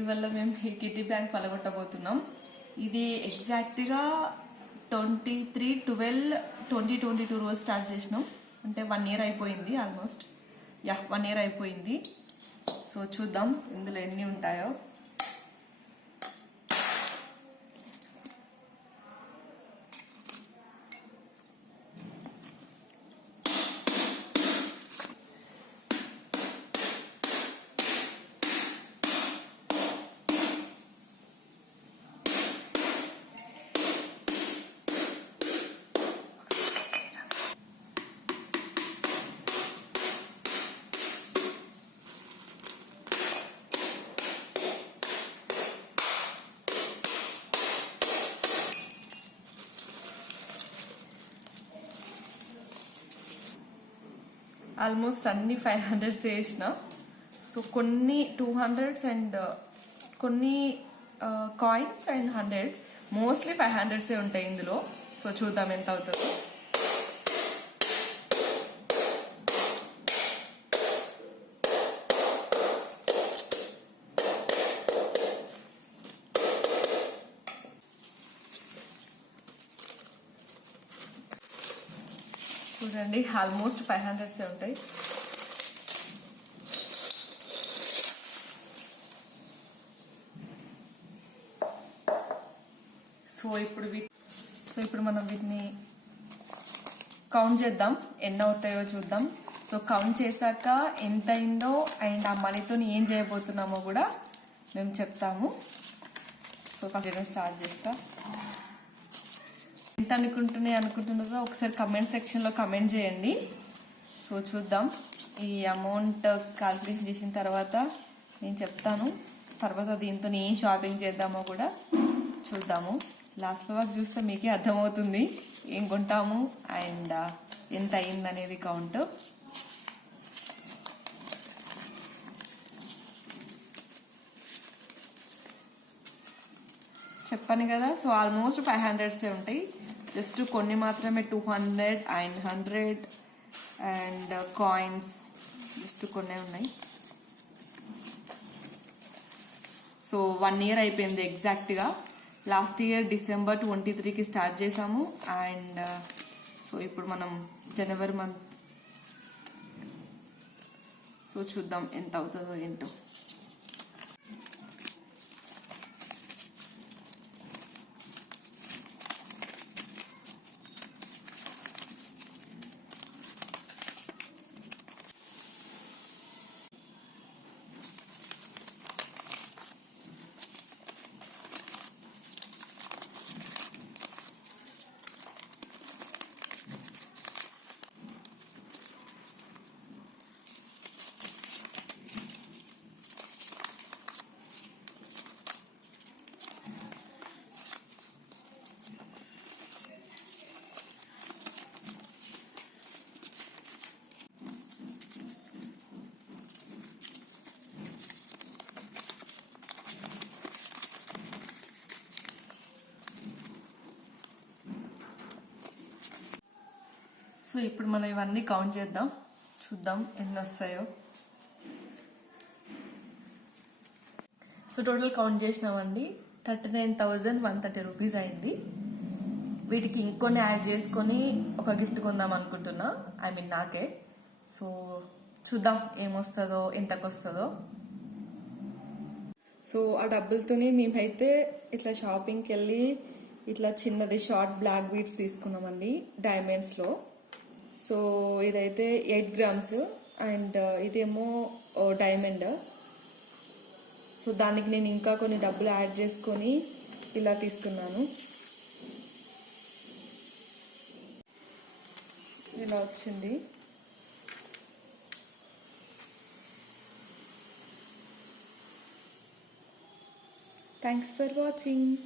ఇవాళ మేము ఈ కిటీ బ్యాంక్ పలగొట్టబోతున్నాం. ఇది ఎగ్జాక్ట్గా 23/12/2022 రోజు స్టార్ట్ చేసినాం. అంటే 1 year అయిపోయింది ఆల్మోస్ట్. 1 year అయిపోయింది. సో చూద్దాం ఇందులో ఎన్ని ఉంటాయో. ఆల్మోస్ట్ అన్ని 500s వేసిన. సో కొన్ని 200s అండ్ కొన్ని కాయిన్స్ అండ్ 100. మోస్ట్లీ 500s ఉంటాయి ఇందులో. సో చూద్దాం ఎంత అవుతుందో. చూడండి ఆల్మోస్ట్ 500s ఉంటాయి. సో ఇప్పుడు మనం వీటిని కౌంట్ చేద్దాం, ఎన్ని అవుతాయో చూద్దాం. సో కౌంట్ చేశాక ఎంత అయిందో అండ్ ఆ మనీతో ఏం చేయబోతున్నామో కూడా మేము చెప్తాము. సో ఫస్ట్ స్టార్ట్ చేస్తా. ఎంత అనుకుంటున్నారో ఒకసారి కమెంట్ సెక్షన్లో కమెంట్ చేయండి. సో చూద్దాం. ఈ అమౌంట్ క్యాల్కులేషన్ చేసిన తర్వాత నేను చెప్తాను. తర్వాత దీంతో ఏం షాపింగ్ చేద్దామో కూడా చూద్దాము. లాస్ట్లో వరకు చూస్తే మీకే అర్థమవుతుంది ఏం కొంటాము అండ్ ఎంత అయిందనేది కౌంట్. చెప్పాను కదా. సో ఆల్మోస్ట్ 500s ఉంటాయి. జస్ట్ కొన్ని మాత్రమే 200 అండ్ 100 అండ్ కాయిన్స్ జస్ట్ కొన్ని ఉన్నాయి. సో 1 year అయిపోయింది ఎగ్జాక్ట్గా. లాస్ట్ ఇయర్ December 23కి స్టార్ట్ చేసాము అండ్ సో ఇప్పుడు మనం జనవరి మంత్. సో చూద్దాం ఎంత అవుతుందో ఏంటో. సో ఇప్పుడు మనం ఇవన్నీ కౌంట్ చేద్దాం, చూద్దాం ఎన్ని వస్తాయో. సో టోటల్ కౌంట్ చేసినామండి. 39,130 రూపీస్ అయింది. వీటికి ఇంకొన్ని యాడ్ చేసుకొని ఒక గిఫ్ట్ కొందాం అనుకుంటున్నా, ఐ మీన్ నాకే. సో చూద్దాం ఏమొస్తుందో ఎంతకు వస్తుందో. సో ఆ డబ్బులతోనే మేమైతే ఇట్లా షాపింగ్కి వెళ్ళి ఇట్లా చిన్నది షార్ట్ బ్లాక్ బీడ్స్ తీసుకున్నామండి డైమండ్స్లో. సో ఇదైతే 8 grams అండ్ ఇదేమో డైమండ్. సో దానికి నేను ఇంకా కొన్ని డబ్బులు యాడ్ చేసుకొని ఇలా తీసుకున్నాను. ఇలా వచ్చింది. Thanks for watching.